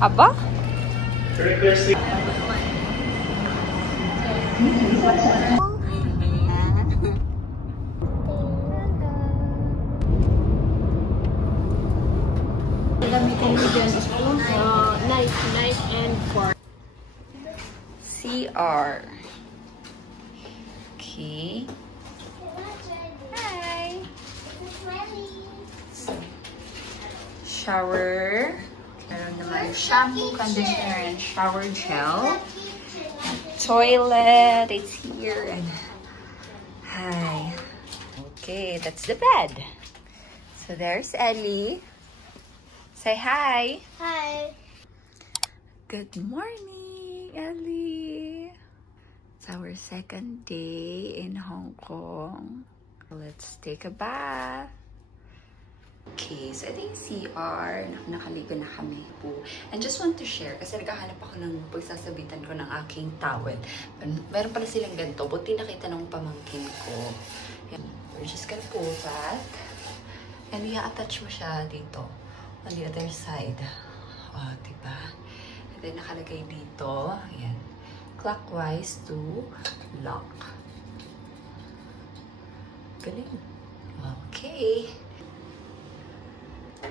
Aba? Knife and fork. CR. Okay. Hi. Shower. Meron naman shampoo, conditioner, and shower gel. Toilet. It's here. And hi. Okay, that's the bed. So there's Ellie. Say hi. Hi. Good morning, Ellie. It's our second day in Hong Kong. Let's take a bath. Okay, so ito yung CR. Nakaligo na kami po. And just want to share, kasi naghahanap ako ng pagsasabitan ko ng aking towel. Meron pala silang ganito. Buti nakita ng pamangkin ko. Yan. We're just gonna pull that. And i-attach mo siya dito. On the other side. O, diba? And then nakalagay dito. Ayan. Clockwise to lock. Galing. Okay.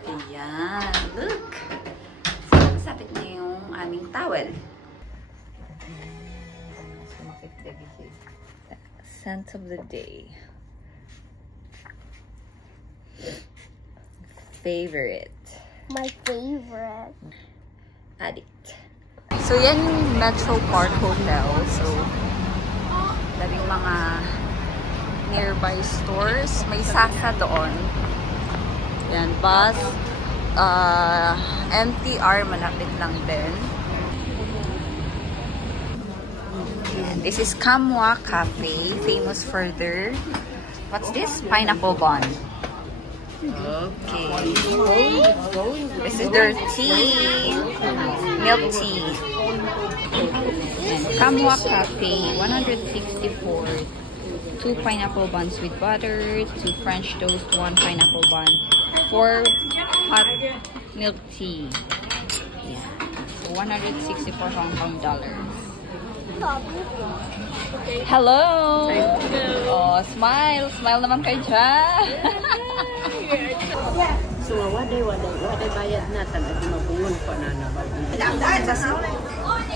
Ayan. Look. So, masapit na yung aming towel. Scent of the day. Favorite. My favorite. Addict. So, yan yung Metro Park Hotel. So, daming mga nearby stores. May Sasa doon. Yan, bus. MTR, malapit lang din. And this is Kamwa Cafe, famous for their, what's this? Pineapple bun. Okay. This is their tea. Milk tea. And Kamwa Cafe, 164. 2 pineapple buns with butter, 2 French toast, 1 pineapple bun, 4 hot milk tea. Yeah. So 164 Hong Kong dollars. Hello! Oh, smile! Smile naman kayo dyan! So, waday bayad na talaga mabungon pa na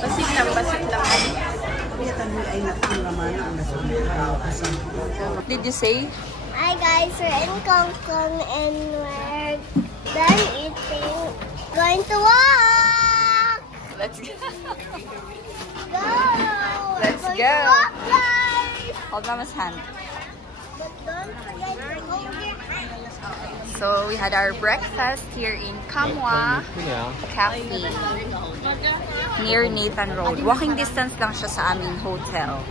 basik lang. Did you say? Hi guys, we're in Hong Kong and we're done eating. Going to walk! Let's go! Go! Let's We're going go. to walk, guys! Hold Mama's hand. But don't forget to hold your hands. So, we had our breakfast here in Kamwa Cafe near Nathan Road. Walking distance lang siya sa aming hotel.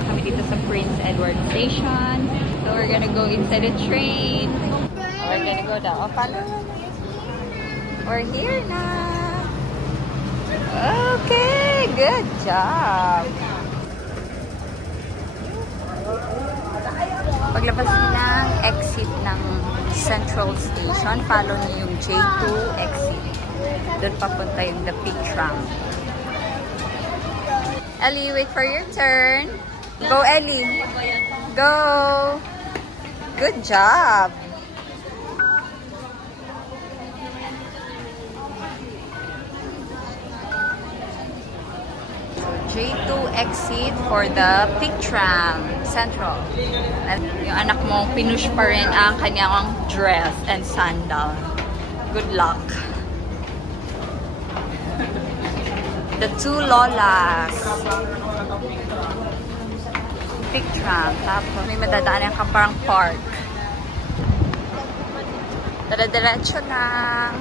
Kami dito sa Prince Edward Station. So, we're gonna go inside the train. We're gonna go down. Oh, paano? We're here na. Okay, good job. Paglabas ng exit ng Central Station, follow niyo yung J2 exit. Doon papunta yung The Pig Tram. Ellie, wait for your turn. Go, Ellie. Go. Good job. J2 exit for the Peak Tram Central. At yung anak mo, pinush pa rin ang kanyang dress and sandal. Good luck. The two lolas. Peak Tram. Tapos may madadaan yung parang park. Diretso lang.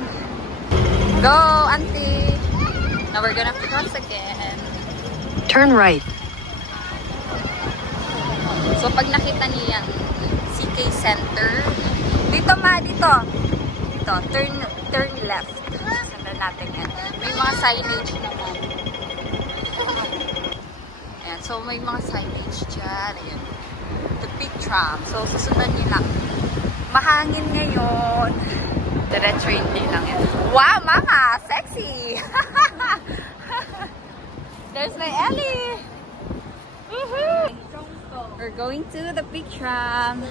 Go, auntie! Now we're gonna cross again. Turn right. So pag nakita niyo yung CK Center, dito ma, dito. Dito, turn left. Sundan natin yan. May mga signage naman. Ayan, so may mga signage dyan. Ayan. The Peak Tram. So susundan niyo lang. Mahangin ngayon. Diretso hindi lang yan. Wow, mama! Sexy! There's my Ellie! Woohoo! We're going to the Peak Tram.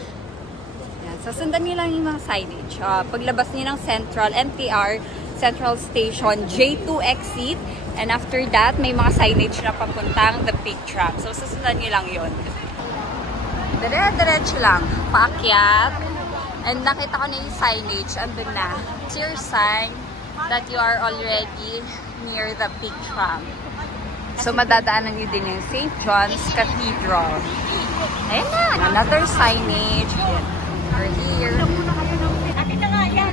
Yan. So, sundan niyo lang yung mga signage. Paglabas niyo ng Central, MTR, Central Station, J2 exit. And after that, may mga signage na papuntang the Peak Tram. So, susundan niyo lang yun. Diretso lang. Paakyat. And nakita ko na yung signage. Andun na. It's your sign that you are already near the Peak Tram. So, madadaanan nyo din yung St. John's Cathedral. Ayan na. Another signage. We're here.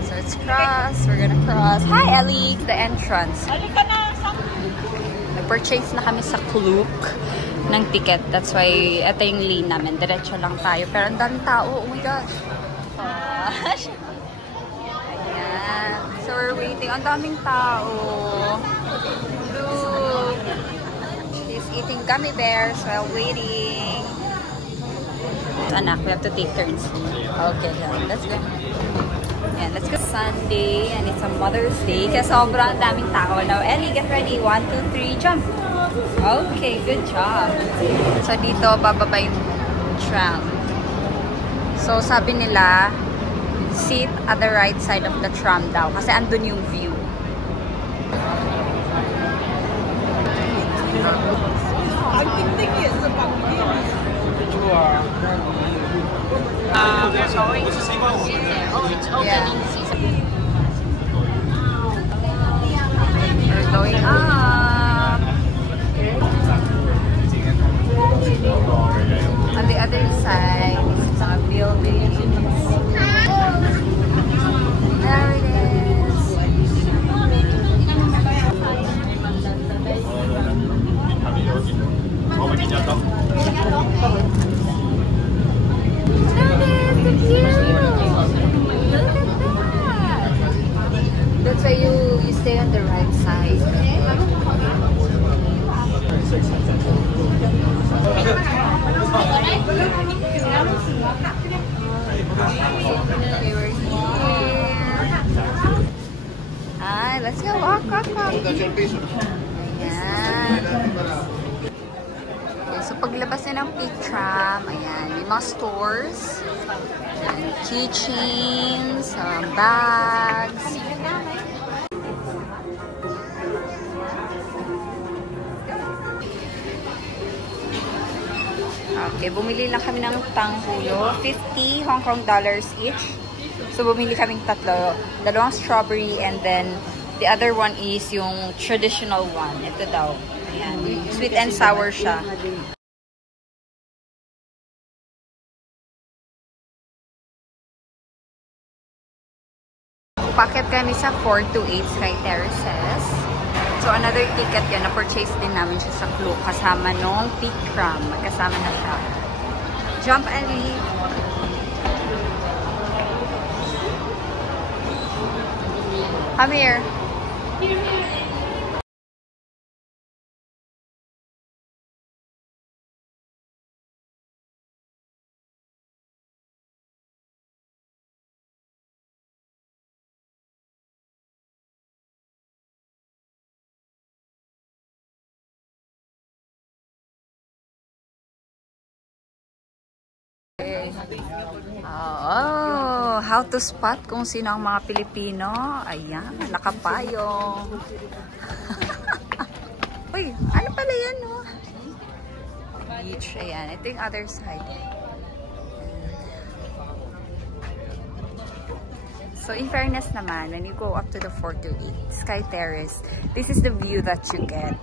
So, it's cross. We're gonna cross. Hi, Ellie! The entrance. Nag-purchase na kami sa Klook ng ticket. That's why, ito yung lane namin. Diretso lang tayo. Pero ang daming tao. Oh my gosh. Ayan. So, we're waiting. Ang daming tao. Look. She's eating gummy bears while waiting. Anak, we have to take turns. Okay, let's go. Ayan, let's go. Sunday, and it's a Mother's Day. Kaya sobrang daming tao. Now, Ellie, get ready. 1, 2, 3, jump. Okay, good job. So, dito, bababa yung tram. So, sabi nila, sit at the right side of the tram daw. Kasi andun yung view. We're going up. On the other side is mga buildings. There it is. That's why you stay on the right side. Hi, let's go walk. Ayan. Okay, so paglabas na ng Peak Tram, ayan, yung mga stores, ayan, keychains, bags. Okay, bumili lang kami ng tanghulo. 50 Hong Kong dollars each. So, bumili kaming tatlo. Dalawang strawberry and then the other one is yung traditional one. Ito daw. Ayan. Sweet and sour siya. Packet kami sa 428 Sky Terraces. So, another ticket yun. Na-purchase din namin siya sa Klook. Kasama nung Peak Tram. Magkasama na siya. Jump and leave. Come here. Oh, how to spot kung sino ang mga Pilipino. Ayan, nakapayong. Uy, ano pala yan, oh? beach. Ayan, ito yung other side. So in fairness naman, when you go up to the 428 Sky Terrace, this is the view that you get.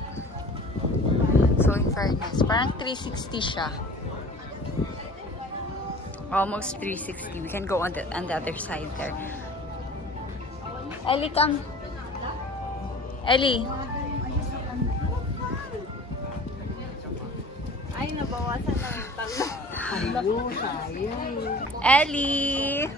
So in fairness, parang 360 siya. Almost 360. We can go on the other side there. Ellie, come. Ellie. Ay, nabawasan na yung talo. Ayun, sayang. Ellie.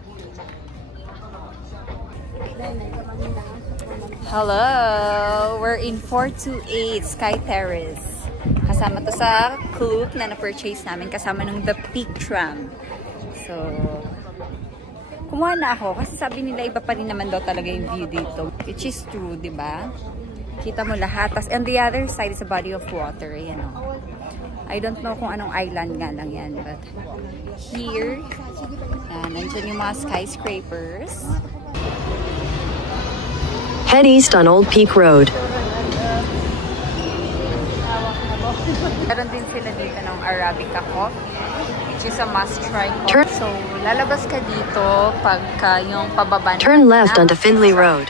Hello. We're in 428 Sky Terrace. Kasama to sa Klook na na-purchase namin kasama ng The Peak Tram. So, kumuha na ako kasi sabi nila iba pa rin naman daw talaga yung view dito. Which is true, di ba? Kita mo lahat. Tapos, and the other side is a body of water. Ayan o. I don't know kung anong island nga lang yan. But, here, nandyan yung mga skyscrapers. Head east on Old Peak Road. Meron din sila dito ng Arabica coffee, which is a must-try coffee. So, lalabas ka dito pagka yung pababa na. Turn left onto Findlay Road.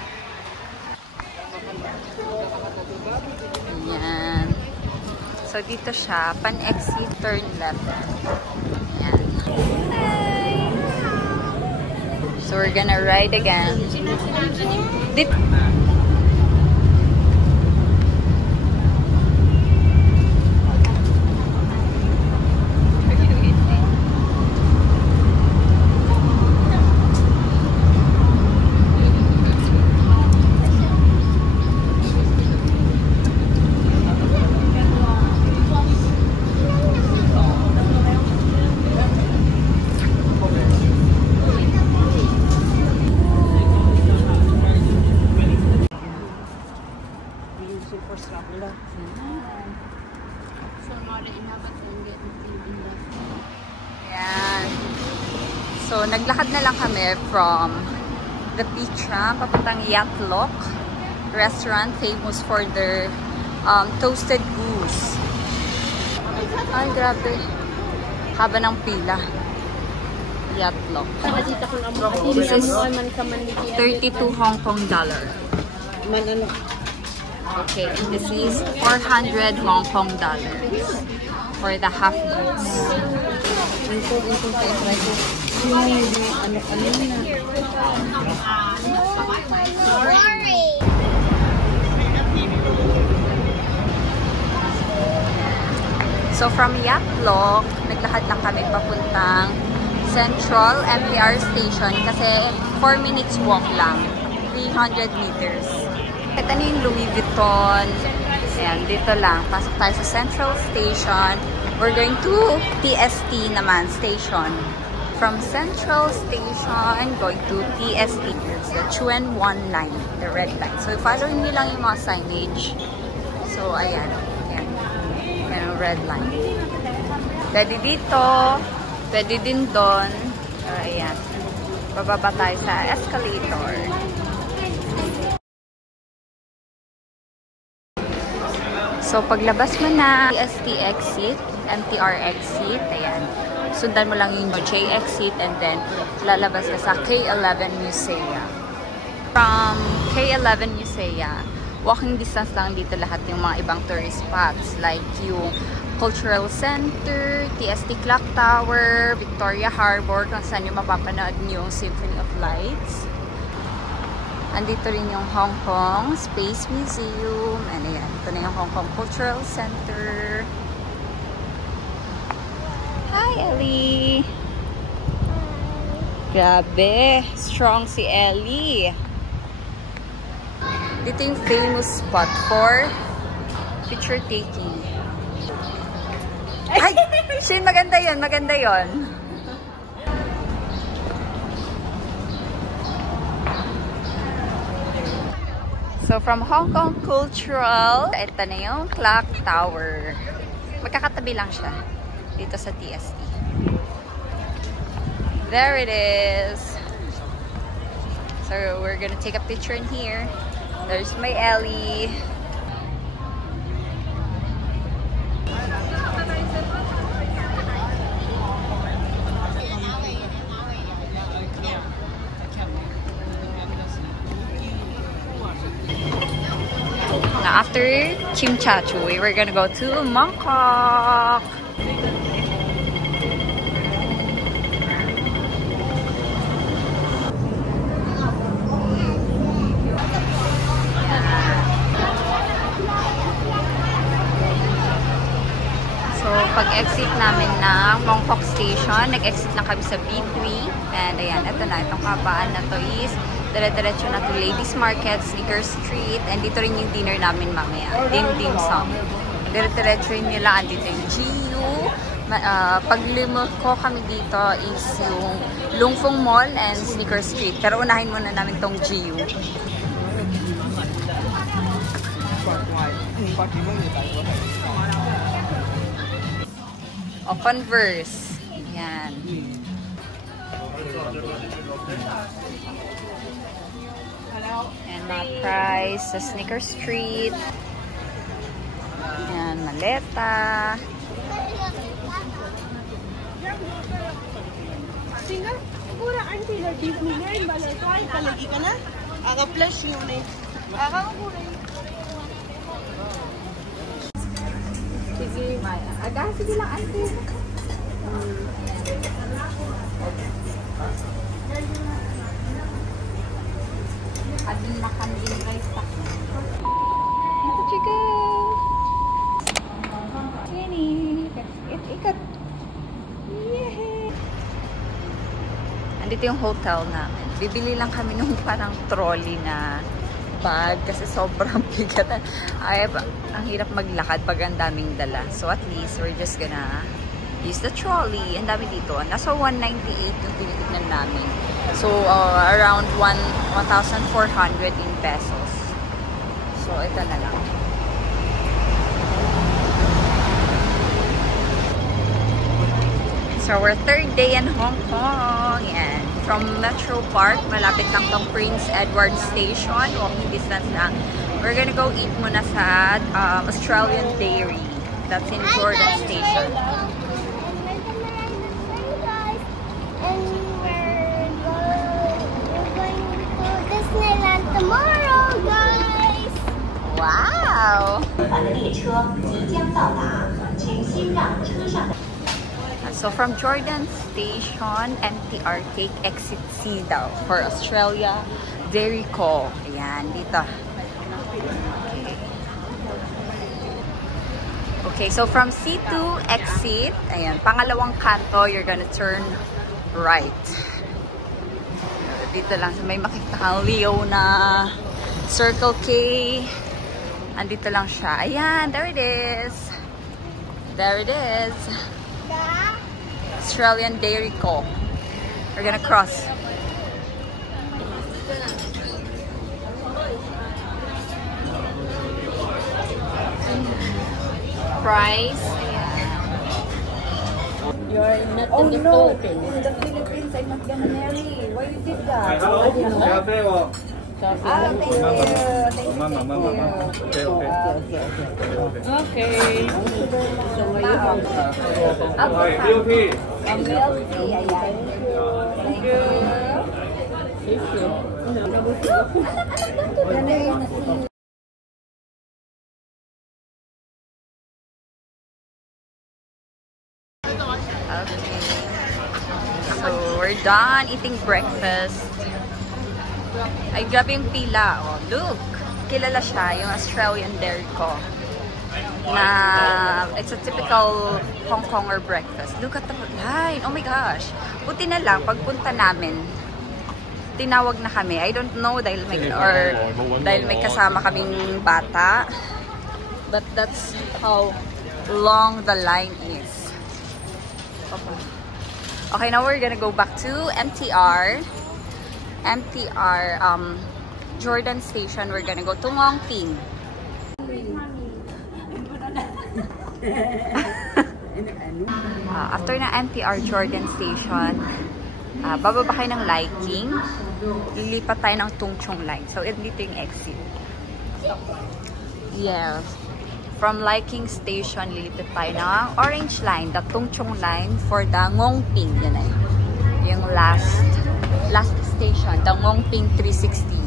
Ayan. So, dito siya. Pan-exit, turn left. Ayan. So, we're gonna ride again. Ayan. So, naglakad na lang kami from the Peak Tram papuntang Yatlok restaurant, famous for their toasted goose. Ay, grabe. Haba ng pila. Yatlok. This is 32 Hong Kong dollar. Okay, this is 400 Hong Kong dollars for the half goose. So from Yatlok, naglakad lang kami papuntang Central MTR Station kasi 4 minutes walk lang, 300 meters. Ito na yung Louis Vuitton. Ayan, dito lang. Pasok tayo sa Central Station. We're going to TST naman station. From Central Station, going to TST. It's the Chuen Wan line, the red line. So, follow nyo lang yung mga signage. So, ayan. Ayan. Ayan yung red line. Pwede dito. Pwede din doon. So, ayan. Bababa tayo sa escalator. So, paglabas mo na TST exit, MTR exit, ayan. Sundan mo lang yung J exit and then lalabas ka sa K11 Musea. From K11 Musea, walking distance lang dito lahat yung mga ibang tourist spots like yung Cultural Center, TST Clock Tower, Victoria Harbor, kung saan yung mapapanood yung Symphony of Lights. Andito rin yung Hong Kong Space Museum. Ano yan? Ito na yung Hong Kong Cultural Center. Hi, Ellie! Grabe! Strong si Ellie! Dito yung famous spot for picture taking. Ay! Shin, maganda yun! Maganda yun! So, from Hong Kong Cultural, ito na yung Clock Tower. Magkakatabi lang siya dito sa TST. There it is. So, we're gonna take a picture in here. There's my Ellie. After Chimchachu, we were gonna go to Mongkok. So, pag-exit namin ng Mongkok Station, nag-exit lang kami sa B3. And ayan, ito na, itong kabaan na to is dire-diretso na to Ladies Market, Sneaker Street, and dito rin yung dinner namin mamaya, Dim Sum. Dire-diretso rin nila, andito yung GU. Pag-limot ko kami dito is yung Lungfung Mall and Sneaker Street. Pero unahin muna namin tong GU. O, Converse. Yan. And mga price sa Sneaker Street. Yan, maleta. Siguro auntie na Disneyland ba na palagi ka na? Aga plus yun eh. Aga mo rin. Sige, Maya. Aga, sige lang, auntie. Adin makan din rice tak. Ito juga. Ini, ikat. Yay! Andito yung hotel namin. Bibili lang kami nung parang trolley na bag kasi sobrang bigat. Ay, ang hirap maglakad pag ang daming dala. So at least we're just gonna use the trolley. Ang dami dito. Nasa 198 yung tinitignan namin. So around 1,400 in pesos. So ito na lang. So our third day in Hong Kong. And from Metro Park, malapit lang tong Prince Edward Station. Walking distance lang. We're gonna go eat muna sa Australian Dairy. That's in Jordan Station. And we're going to Disneyland tomorrow, guys. Wow! So from Jordan Station, MTR take exit C daw for Australia Dairy Co. Ayan, dito. Okay, so from C2 exit, ayan, pangalawang kanto, you're gonna turn right. Dito lang, may makita kang Leo na Circle K. Andito lang siya. Ayan, there it is. There it is. Australian Dairy Co. We're gonna cross. Price. You're not in the Philippines. In the Philippines, I'm not gonna marry. Why you did that? Hello, 안녕하세요. Thank you. Thank you. Mama. Okay. Okay. So you have BOP. Thank you. Okay. So we're done eating breakfast. Ay, grabe yung pila. Oh, look! Kilala siya, yung Australian Dairy Co. Na it's a typical Hong Konger breakfast. Look at the line! Oh my gosh! Buti na lang, pagpunta namin, tinawag na kami. I don't know dahil may kasama kaming bata. But that's how long the line is. Okay, now we're gonna go back to MTR Jordan Station. We're gonna go to Ngong Ping. After na MTR Jordan Station, bababa kayo ng Liking, lilipat tayo ng Tung Chung Line. So dito yung exit. Yeah. From Liking Station, lilipat tayo ng Orange Line, the Tung Chung Line for the Ngong Ping. Yan ay yung last station, the Ngong Ping 360.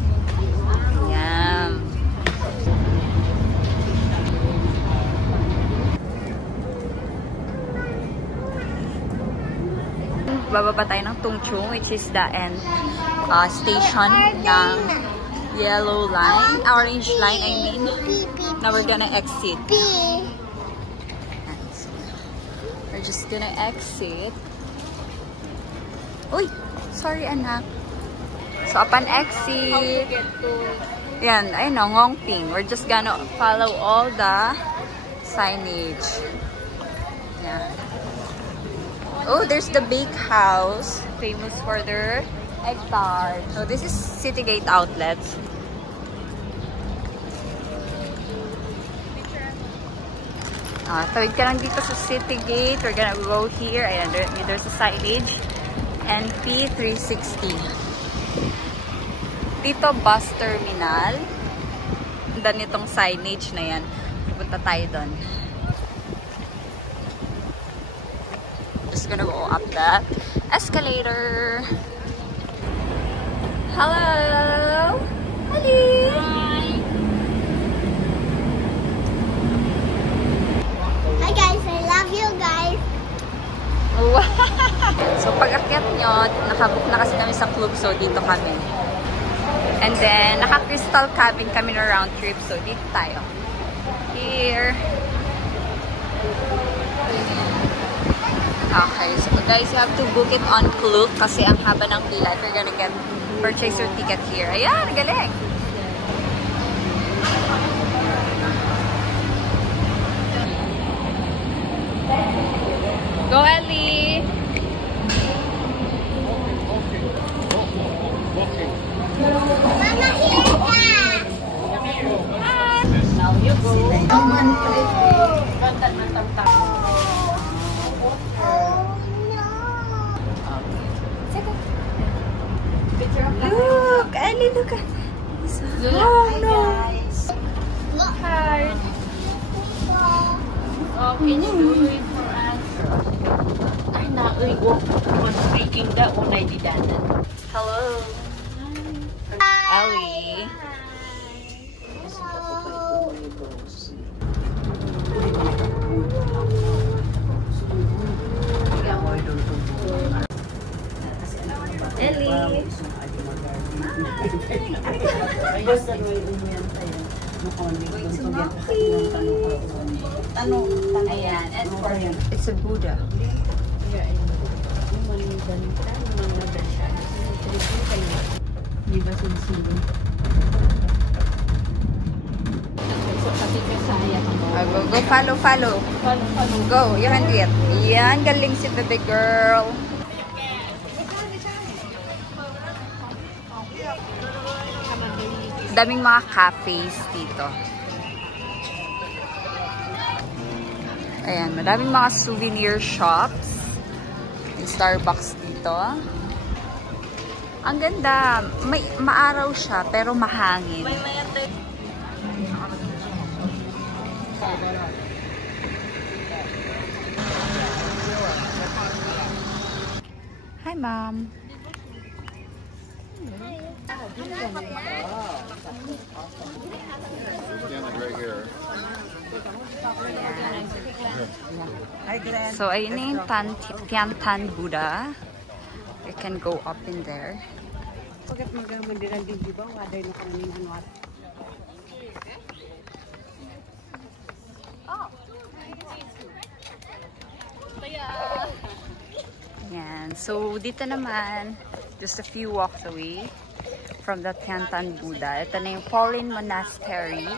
Yan. Bababa tayo ng Tung Chung, which is the end station ng yellow line, orange line, I mean. Now we're gonna exit. So, we're just gonna exit. Uy! Sorry, anak. So, upon exit, yan, I know, Ngongping. We're just gonna follow all the signage. Yeah. Oh, there's the bake house, famous for their egg tart. So, this is Citygate Outlet. Tawid ka lang dito sa Citygate. We're gonna go here. Ayan, there's a signage. NP360. Dito, bus terminal. Ganda nitong signage na yan. Pupunta tayo doon. Just gonna go up the escalator. Hello! Ali! Hi guys, I love you guys. So pag-akyat nyo, nakabook na kasi kami sa club, so dito kami. And then, naka-crystal cabin kami na round trip, so dito tayo. Here. Okay, so guys, you have to book it on Klook kasi ang haba ng pila. If you're gonna purchase your ticket here. Ayan, galing! Go, Ellie! Mama, here ka! Now you go. Look! Ellie, look at this. Oh, no! Hard. Oh, can you do it for us? Ay, nauwi ko. On speaking that one I did that. Hello! Ellie! Ellie! Ayan, and for it's a Buddha. Go, follow. Go, you can do it. Yan, galing si baby girl. Daming mga cafes dito. Ayan, madaming mga souvenir shops. May Starbucks dito. Ang ganda. May maaraw siya, pero mahangin. Hi, Mom. Right here. So, ayun na yung Tiantan Buddha. You can go up in there. Yan. So, dito naman, just a few walks away from the Tiantan Buddha. Ito na yung Pauline Monastery.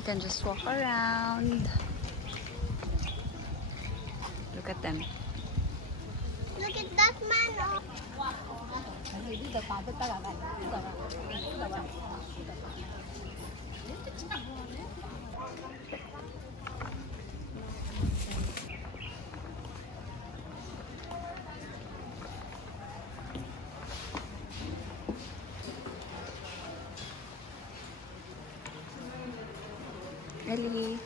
You can just walk around. Look at them. Look at that man. Ellie.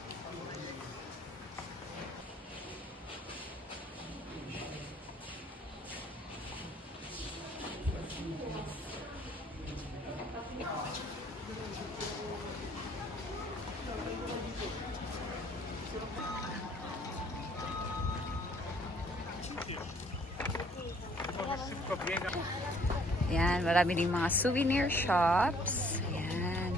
Ayan, marami ding mga souvenir shops. Ayan.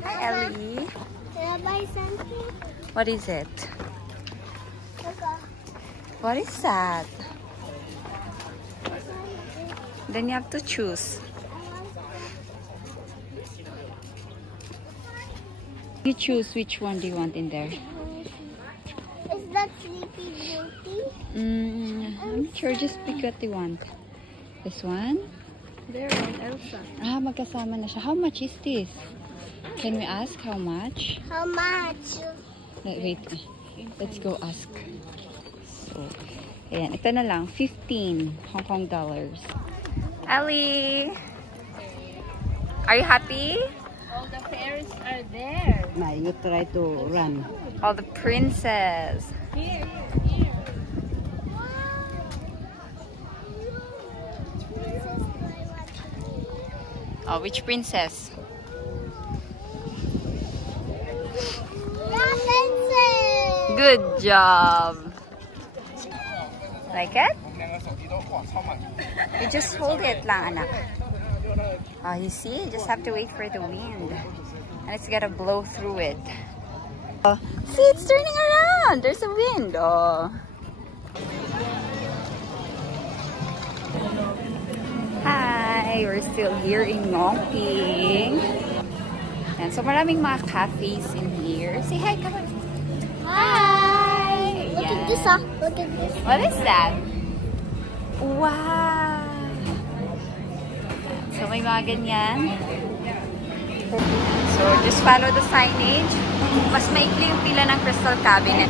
Hi, Ellie. Can I buy something? What is it? Okay. What is that? Then you have to choose. You choose which one do you want in there. Is that Sleepy Beauty? I'm sure, just pick what you want. This one? There, and Elsa. Ah, magkasama na siya. How much is this? Can we ask how much? How much? Wait, let's go ask. So, ayan, ito na lang, 15 Hong Kong dollars. Ali! Are you happy? All the fairies are there. Now you try to run. All the princess. Here. Oh, which princess? Rapunzel! Good job. Like it? You just hold it lang, anak. Oh, you see? You just have to wait for the wind. And it's gonna blow through it. Oh, see, it's turning around. There's a wind. Oh. Hi! We're still here in Ngongping. And so maraming mga cafes in here. Say hi, come on. Hi! Look Yeah. at this, Look at this. What is that? Wow! So may mga ganyan. So just follow the signage. Mas maikli yung pila ng Crystal Cabinet.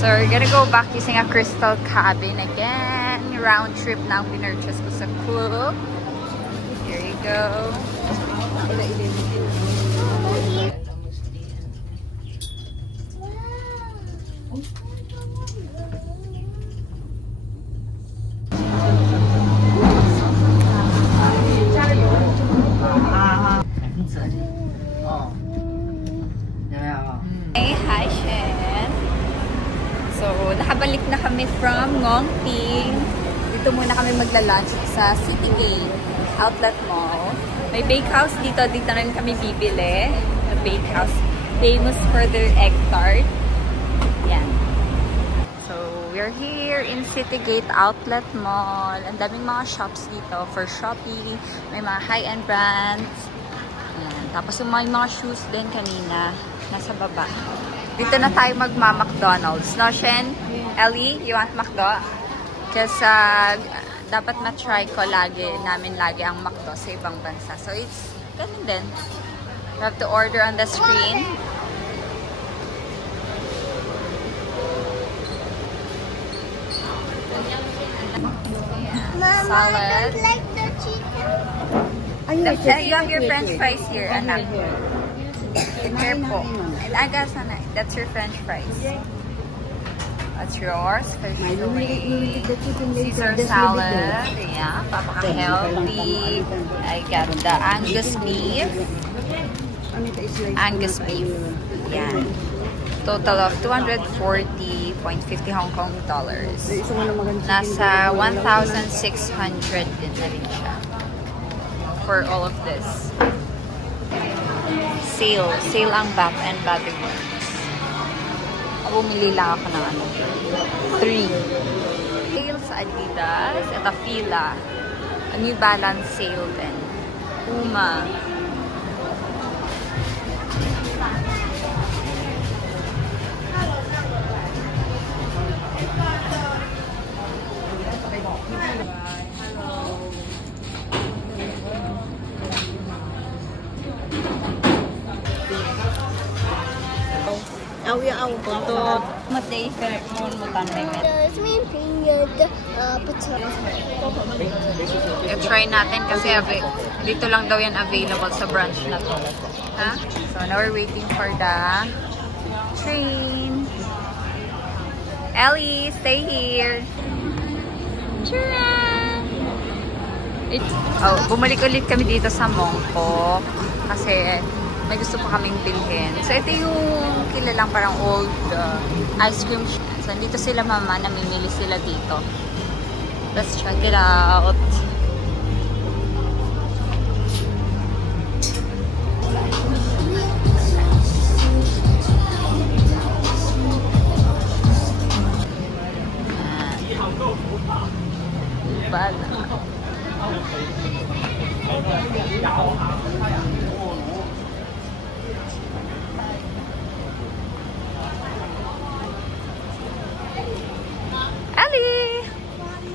So we're gonna go back using a Crystal Cabin again. Round trip na ang pinurchase ko sa Cook. Here you go. Hey, hi, Shen. So, nakabalik na kami from Ngongping. Dito muna kami magla-lunch sa Citygate Outlet Mall. May bakehouse dito. Dito na rin kami bibili. The bakehouse. Famous for their egg tart. Yan. So, we're here in Citygate Outlet Mall. Ang daming mga shops dito for shopping. May mga high-end brands. Yan. Tapos yung mga shoes din kanina. Nasa baba. Dito na tayo magma-McDonald's. No, Shen? Ellie, you want McDo? Kasi dapat ma-try ko namin lagi ang McDo sa ibang bansa. So, it's ganun din. You have to order on the screen. Mama, Salad. I don't like the chicken. You have your french fries here, anak. Careful. That's your french fries. That's yours. Fish fillet. Caesar salad. Yeah, papaka-healthy. I got the Angus beef. Angus beef. Yeah. Total of 240.50 Hong Kong dollars. Nasa 1,600 din na rin siya. For all of this. Sale ang Bath and Body Works. Bumili lang ako ng 3. Sale sa Adidas. Ito Fila. A New Balance sale din. Puma. Matay mo tanay met. I-try natin kasi dito lang daw yan available sa branch na to. Ha? So now we're waiting for the train. Ellie, stay here. Bumalik ulit kami dito sa Mongkok kasi may gusto pa kaming bilhin. So, ito yung kilalang parang old ice cream shop. So, dito sila mama, namimili sila dito. Let's check it out. Ellie!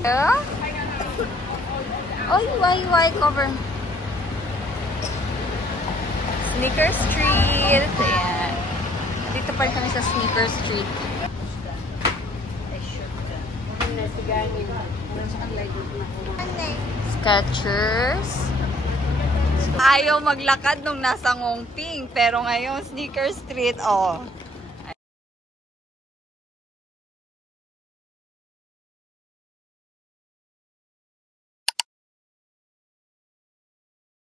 Yeah? Oh, why cover? Sneaker Street. Ayan. Dito pa rin kami sa Sneaker Street. Skechers. Ayaw maglakad nung nasa Ngongping. Pero ngayon, Sneaker Street, oh.